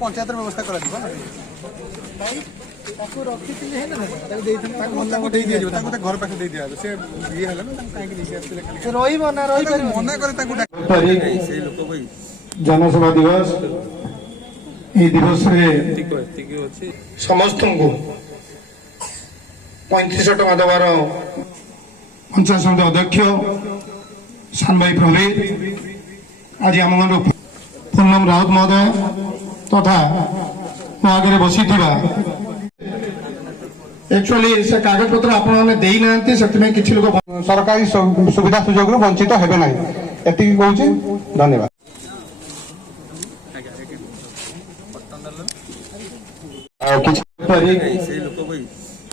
पंचायत व्यवस्था कर घर पाखे दे दिया से ये है ना कहीं मना करे जनसभा दिवस ये दिवस समस्त को 35 टका देवार पंचायत समिति अध्यक्ष सान भाई प्रवीर आज आम पूर्णम राउत महोदय तथा मो आगे बसी एक्चुअली से कागज पत्र आपने देना किसी लोग सरकारी सुविधा सुजोग वंचित हेबे ना एति कहूँ धन्यवाद।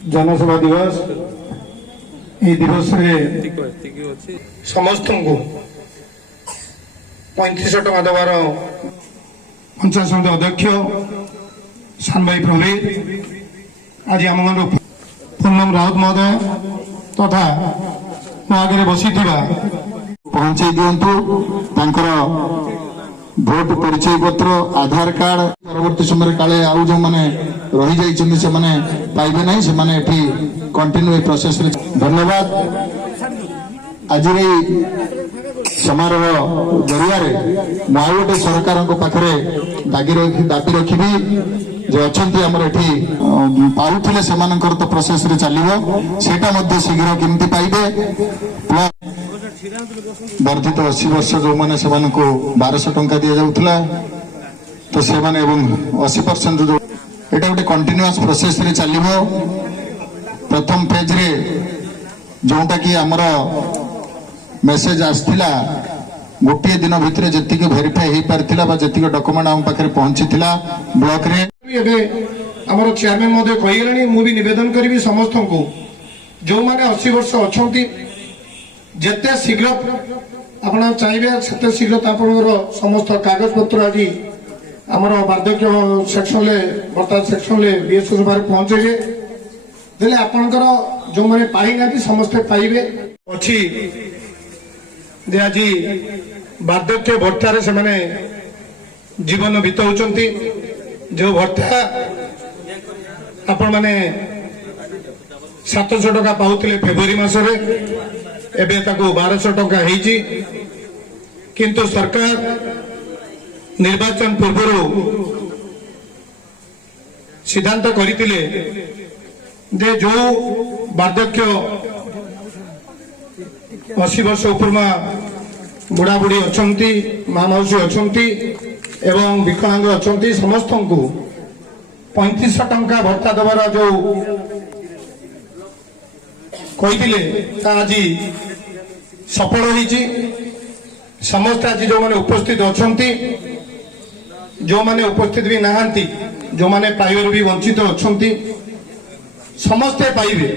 जनसभा दिवस ये दिवस समस्त को 35 टका देवार पंचायत समिति अध्यक्ष सान भाई प्रवीर आज आम पूर्णम राउत महोदय तथा मो आगे बसी पहुंचाई दिंतु भोट परिचय पत्र आधार कार्ड परवर्ती समय काले आउ जो मैंने रही जाइछन्ति से माने पाइबे नहीं से माने एठी कंटिन्यू प्रोसेस रे धन्यवाद। आज समारोह जरिया गोटे सरकार पाखे दाबी रखी जो अच्छा आमर एठी पाउथिले सेमानकर तो प्रोसेस रे चलिबो सेटा मध्ये शीघ्र केमती पाइबे वर्धित 80 वर्ष जो मैंने से 1200 टंका दि जाउथला तो से माने 80% जो एटा गोटे कंटिन्यूअस प्रोसेस रे चलिबो। प्रथम पेज रे जोटा कि आमर मेसेज आसथिला गोटे दिन भितर जेतिक वेरीफाई हो पारथिला बा जेतिक डॉक्यूमेंट हम पाखे पहुंची ब्लॉक रे आमर चेयरमैन महोदय कहीगले मु भी निवेदन करी समस्त को जो मैंने 80 वर्ष अच्छा जिते शीघ्र आप चाहिए से शीघ्र समस्त कागज पत्र आज आमर वार्धक्य सेक्शन बर्तमान सेक्शन बीएसओ सभा पहुंचे देले आपणकर जो मैंने पाईना समस्ते पाइबे अच्छी आज वार्धक्य भत्तार से माने जीवन बिताउचंती जो भत्ता आपण माने 700 टका पाउथिले फेब्रुआरी मासरे एबे ताको 1200 टका हेची किंतु सरकार निर्वाचन पूर्व सिद्धांत करथिले जे जो वार्धक्य 80 वर्ष उपरमा बुढ़ा बुढ़ी अछंती माँ मौसी अछंती एवं विकलांग अछंती समस्त को 35 टंका भत्ता देवार जो कही आज सफल होती समस्त आज जो मैंने उपस्थित अच्छा जो मैंने उपस्थित भी नहांती जो मैंने पाइबार भी वंचित अच्छा समस्ते पाइबे